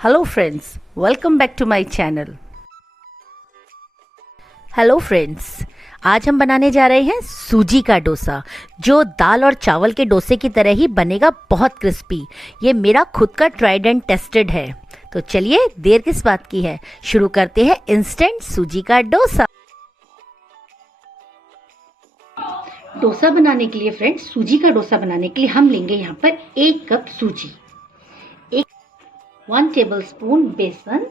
Hello friends, welcome back to my channel. Hello friends, आज हम बनाने जा रहे हैं सूजी का डोसा, जो दाल और चावल के डोसे की तरह ही बनेगा, बहुत क्रिस्पी। ये मेरा खुद का ट्राइड एंड टेस्टेड है। तो चलिए, देर किस बात की है, शुरू करते हैं इंस्टेंट सूजी का डोसा। डोसा बनाने के लिए फ्रेंड्स, सूजी का डोसा बनाने के लिए हम लेंगे यहाँ पर 1 कप सूजी, 1 टेबलस्पून बेसन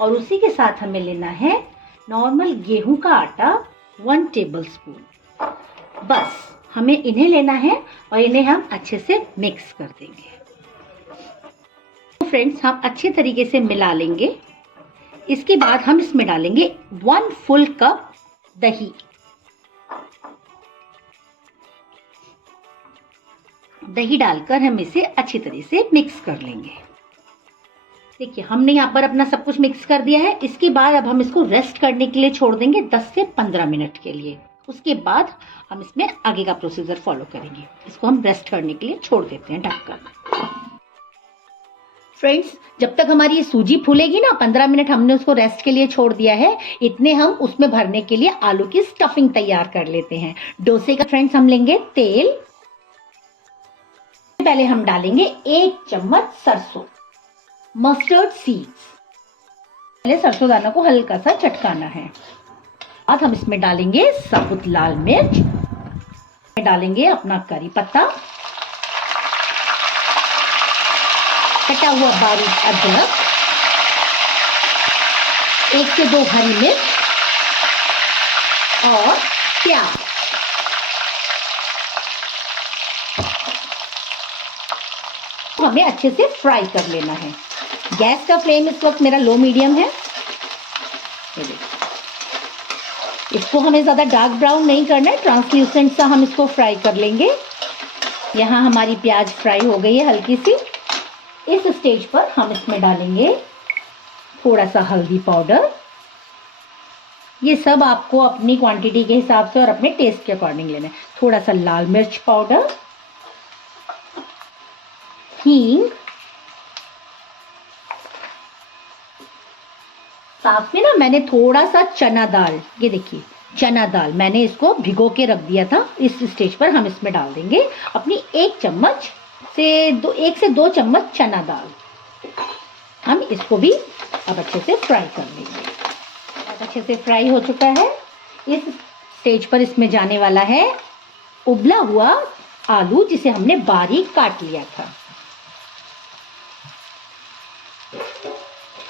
और उसी के साथ हमें लेना है नॉर्मल गेहूं का आटा 1 टेबलस्पून। बस हमें इन्हें लेना है और इन्हें हम अच्छे से मिक्स कर देंगे। तो फ्रेंड्स, हम अच्छे तरीके से मिला लेंगे। इसके बाद हम इसमें डालेंगे 1 फुल कप दही। दही डालकर हम इसे अच्छी तरह से मिक्स कर लेंगे। देखिए, हमने यहाँ पर अपना सब कुछ मिक्स कर दिया है। इसके बाद अब हम इसको रेस्ट करने के लिए छोड़ देंगे 10 से 15 मिनट के लिए। उसके बाद हम इसमें आगे का प्रोसीजर फॉलो करेंगे। इसको हम रेस्ट करने के लिए छोड़ देते हैं ढककर। फ्रेंड्स, जब तक हमारी ये सूजी फूलेगी ना, 15 मिनट हमने उसको रेस्ट के लिए छोड़ दिया है, इतने हम उसमें भरने के लिए आलू की स्टफिंग तैयार कर लेते हैं। डोसे का फ्रेंड्स हम लेंगे तेल। पहले हम डालेंगे 1 चम्मच सरसों, मस्टर्ड सीड्स। पहले सरसों दाना को हल्का सा चटकाना है। बाद हम इसमें डालेंगे साबुत लाल मिर्च, डालेंगे अपना करी पत्ता, कटा हुआ बारीक अदरक, 1 से 2 हरी मिर्च और प्याज। हमें अच्छे से फ्राई कर लेना है। गैस का फ्लेम इस वक्त मेरा लो मीडियम है। इसको हमें ज़्यादा डार्क ब्राउन नहीं करना है, ट्रांसल्यूसेंट सा हम इसको फ्राई कर लेंगे। यहाँ हमारी प्याज फ्राई हो गई है हल्की सी। इस स्टेज पर हम इसमें डालेंगे थोड़ा सा हल्दी पाउडर। ये सब आपको अपनी क्वांटिटी के हिसाब से और अपने टेस्ट के अकॉर्डिंग लेना है। थोड़ा सा लाल मिर्च पाउडर, हींग, साथ में ना मैंने थोड़ा सा चना दाल, ये देखिए चना दाल, मैंने इसको भिगो के रख दिया था। इस स्टेज पर हम इसमें डाल देंगे अपनी 1 से 2 चम्मच चना दाल। हम इसको भी अब अच्छे से फ्राई कर लेंगे। अच्छे से फ्राई हो चुका है। इस स्टेज पर इसमें जाने वाला है उबला हुआ आलू, जिसे हमने बारीक काट लिया था,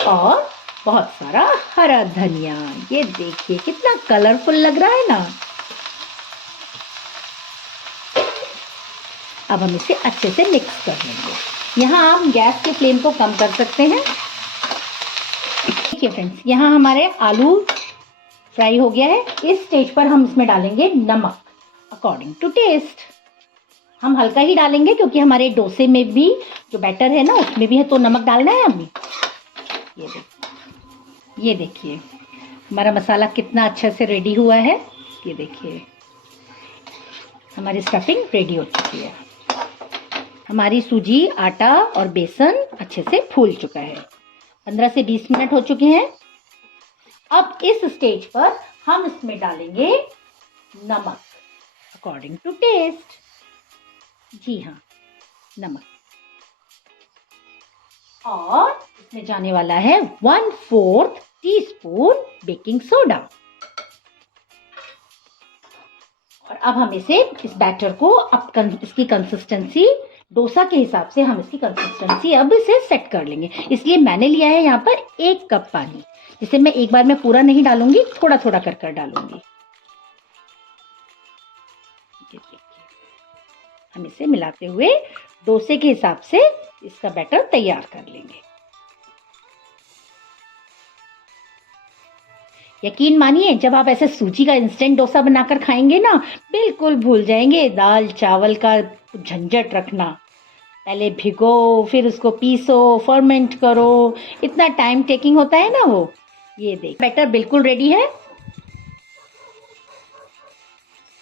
और बहुत सारा हरा धनिया। ये देखिए कितना कलरफुल लग रहा है ना। अब हम इसे अच्छे से मिक्स कर लेंगे। यहाँ आप गैस के फ्लेम को कम कर सकते हैं। देखिए फ्रेंड्स, यहाँ हमारे आलू फ्राई हो गया है। इस स्टेज पर हम इसमें डालेंगे नमक अकॉर्डिंग टू टेस्ट। हम हल्का ही डालेंगे क्योंकि हमारे डोसे में भी जो बैटर है ना, उसमें भी है तो नमक डालना है हमें। ये देखिए हमारा मसाला कितना अच्छे से रेडी हुआ है। ये देखिए हमारी स्टफिंग रेडी हो चुकी है। हमारी सूजी, आटा और बेसन अच्छे से फूल चुका है। 15 से 20 मिनट हो चुके हैं। अब इस स्टेज पर हम इसमें डालेंगे नमक अकॉर्डिंग टू टेस्ट। जी हाँ, नमक। और इसमें जाने वाला है 1/4 टीस्पून बेकिंग सोडा। और अब हम इस बैटर को इसकी कंसिस्टेंसी डोसा के हिसाब से हम इसकी कंसिस्टेंसी अब इसे सेट कर लेंगे। इसलिए मैंने लिया है यहाँ पर 1 कप पानी, जिसे मैं एक बार में पूरा नहीं डालूंगी, थोड़ा थोड़ा कर डालूंगी। हम इसे मिलाते हुए डोसे के हिसाब से इसका बैटर तैयार कर लेंगे। यकीन मानिए, जब आप ऐसे सूजी का इंस्टेंट डोसा बनाकर खाएंगे ना, बिल्कुल भूल जाएंगे दाल चावल का झंझट रखना। पहले भिगो, फिर उसको पीसो, फर्मेंट करो, इतना टाइम टेकिंग होता है ना वो। ये देखिए बैटर बिल्कुल रेडी है।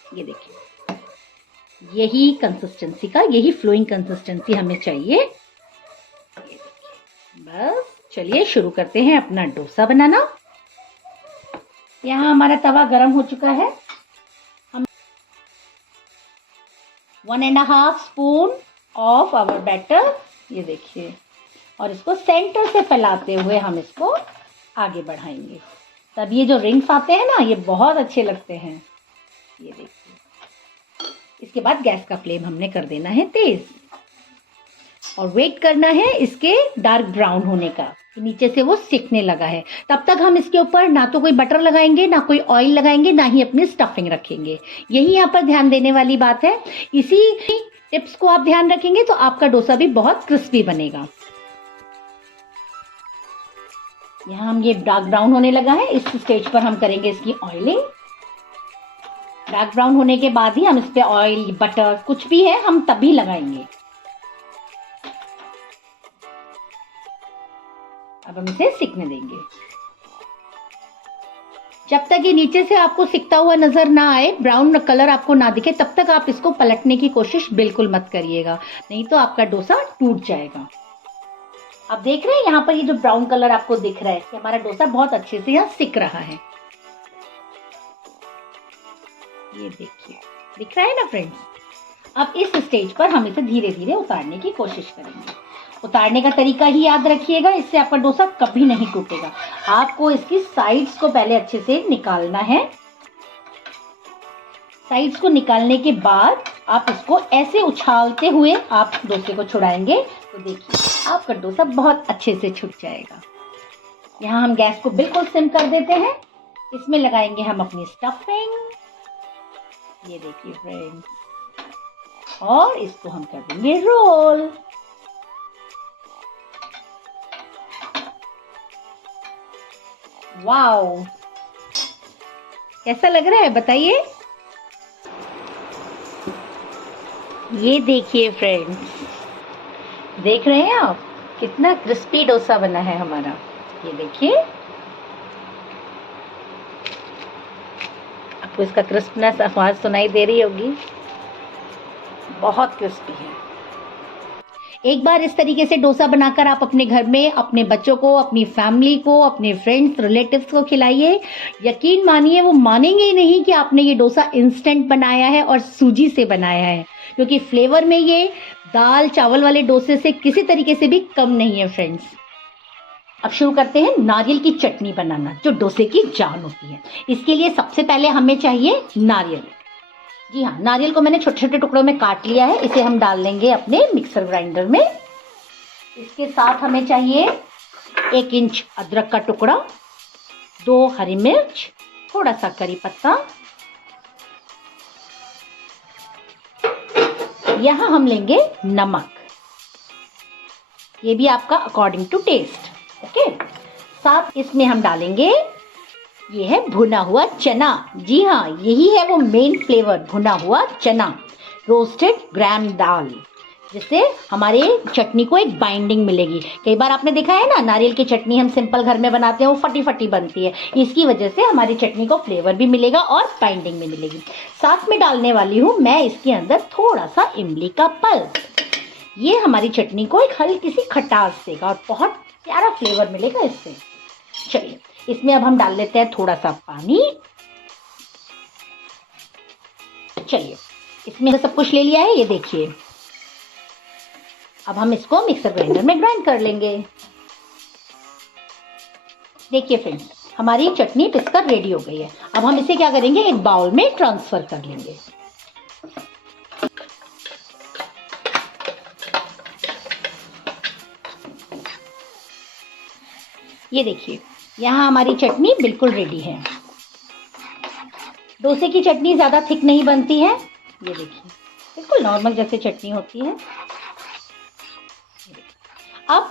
ये देखिए, यही कंसिस्टेंसी का, यही फ्लोइंग कंसिस्टेंसी हमें चाहिए। बस चलिए शुरू करते हैं अपना डोसा बनाना। यहाँ हमारा तवा गरम हो चुका है। हम 1.5 स्पून ऑफ आवर बैटर, ये देखिए, और इसको सेंटर से फैलाते हुए हम इसको आगे बढ़ाएंगे। तब ये जो रिंग्स आते हैं ना, ये बहुत अच्छे लगते हैं। ये देखिए। इसके बाद गैस का फ्लेम हमने कर देना है तेज और वेट करना है इसके डार्क ब्राउन होने का, नीचे से वो सिकने लगा है। तब तक हम इसके ऊपर ना तो कोई बटर लगाएंगे, ना कोई ऑयल लगाएंगे, ना ही अपनी स्टफिंग रखेंगे। यही यहाँ पर ध्यान देने वाली बात है। इसी टिप्स को आप ध्यान रखेंगे तो आपका डोसा भी बहुत क्रिस्पी बनेगा। यहाँ हम ये डार्क ब्राउन होने लगा है, इस स्टेज पर हम करेंगे इसकी ऑयलिंग। डार्क ब्राउन होने के बाद ही हम इस पे ऑयल, बटर, कुछ भी है हम तभी लगाएंगे। अब हम इसे सिकने देंगे। जब तक ये नीचे से आपको सिकता हुआ नजर ना आए, ब्राउन कलर आपको ना दिखे, तब तक आप इसको पलटने की कोशिश बिल्कुल मत करिएगा, नहीं तो आपका डोसा टूट जाएगा। आप देख रहे हैं यहाँ पर ये जो ब्राउन कलर आपको दिख रहा है कि हमारा डोसा बहुत अच्छे से यहाँ सिक रहा है। ये देखिए, दिख रहा है ना फ्रेंड्स। अब इस स्टेज पर हम इसे धीरे धीरे उतारने की कोशिश करेंगे। उतारने का तरीका ही याद रखिएगा, इससे आपका डोसा कभी नहीं टूटेगा। आपको इसकी साइड्स को पहले अच्छे से निकालना है। साइड्स को निकालने के बाद आप इसको ऐसे उछालते हुए आप डोसे को छुड़ाएंगे तो देखिए आपका डोसा बहुत अच्छे से छुट जाएगा। यहाँ हम गैस को बिल्कुल सिम कर देते हैं। इसमें लगाएंगे हम अपनी स्टफिंग, ये देखिए फ्रेंड्स, और इसको हम कर देंगे रोल। वाओ, कैसा लग रहा है बताइए। ये देखिए फ्रेंड्स, देख रहे हैं आप कितना क्रिस्पी डोसा बना है हमारा। ये देखिए, आपको इसका क्रिस्पनेस आवाज सुनाई दे रही होगी, बहुत क्रिस्पी है। एक बार इस तरीके से डोसा बनाकर आप अपने घर में अपने बच्चों को, अपनी फैमिली को, अपने फ्रेंड्स, रिलेटिव्स को खिलाइए। यकीन मानिए वो मानेंगे ही नहीं कि आपने ये डोसा इंस्टेंट बनाया है और सूजी से बनाया है, क्योंकि फ्लेवर में ये दाल चावल वाले डोसे से किसी तरीके से भी कम नहीं है फ्रेंड्स। अब शुरू करते हैं नारियल की चटनी बनाना, जो डोसे की जान होती है। इसके लिए सबसे पहले हमें चाहिए नारियल। जी हाँ, नारियल को मैंने छोटे छोटे टुकड़ों में काट लिया है। इसे हम डाल लेंगे अपने मिक्सर ग्राइंडर में। इसके साथ हमें चाहिए 1 इंच अदरक का टुकड़ा, 2 हरी मिर्च, थोड़ा सा करी पत्ता। यहाँ हम लेंगे नमक, ये भी आपका अकॉर्डिंग टू टेस्ट, ओके। साथ इसमें हम डालेंगे, ये है भुना हुआ चना। जी हाँ, यही है वो मेन फ्लेवर, भुना हुआ चना, रोस्टेड ग्राम दाल, जिससे हमारे चटनी को एक बाइंडिंग मिलेगी। कई बार आपने देखा है ना, नारियल की चटनी हम सिंपल घर में बनाते हैं, वो फटी फटी बनती है। इसकी वजह से हमारी चटनी को फ्लेवर भी मिलेगा और बाइंडिंग भी मिलेगी। साथ में डालने वाली हूँ मैं इसके अंदर थोड़ा सा इमली का पल्प। ये हमारी चटनी को एक हल्की सी खटास देगा और बहुत प्यारा फ्लेवर मिलेगा इससे। चलिए, इसमें अब हम डाल लेते हैं थोड़ा सा पानी। चलिए, इसमें सब कुछ ले लिया है, ये देखिए। अब हम इसको मिक्सर ग्राइंडर में ग्राइंड कर लेंगे। देखिए फ्रेंड्स, हमारी चटनी पिसकर रेडी हो गई है। अब हम इसे क्या करेंगे, एक बाउल में ट्रांसफर कर लेंगे। ये देखिए, यहाँ हमारी चटनी बिल्कुल रेडी है। डोसे की चटनी ज़्यादा थिक नहीं बनती है, ये देखिए बिल्कुल नॉर्मल जैसे चटनी होती है। अब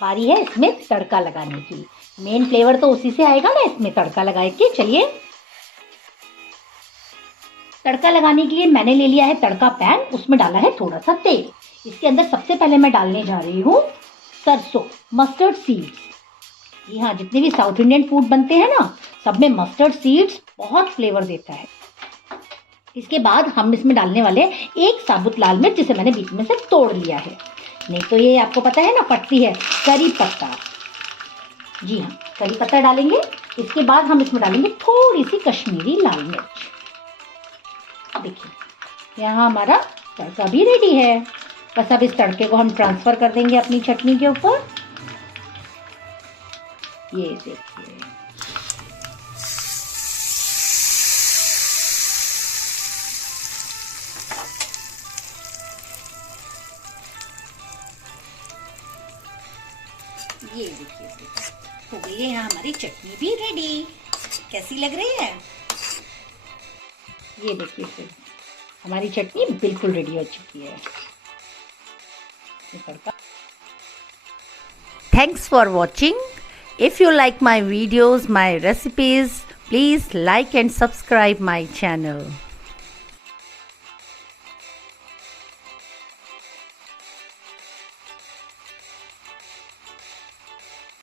बारी है इसमें तड़का लगाने की। मेन फ्लेवर तो उसी से आएगा ना इसमें तड़का लगाए के। चलिए, तड़का लगाने के लिए मैंने ले लिया है तड़का पैन, उसमें डाला है थोड़ा सा तेल। इसके अंदर सबसे पहले मैं डालने जा रही हूँ सरसों, मस्टर्ड सीड्स। जी हाँ, जितने भी साउथ इंडियन फूड बनते हैं ना, सब में मस्टर्ड सीड्स बहुत फ्लेवर देता है। इसके बाद हम इसमें डालने वाले एक साबुत लाल मिर्च, जिसे मैंने बीच में से तोड़ लिया है, नहीं तो ये आपको पता है ना फटती है, करी पत्ता। जी हाँ, करी पत्ता डालेंगे। इसके बाद हम इसमें डालेंगे थोड़ी सी कश्मीरी लाल मिर्च। देखिए यहाँ हमारा तड़का भी रेडी है। बस अब इस तड़के को हम ट्रांसफ़र कर देंगे अपनी चटनी के ऊपर। ये देखिए, ये देखिए हो गई है यहाँ हमारी चटनी भी रेडी। कैसी लग रही है? ये देखिए फिर हमारी चटनी बिल्कुल रेडी हो चुकी है। Thanks for watching. If you like my videos, my recipes, please like and subscribe my channel.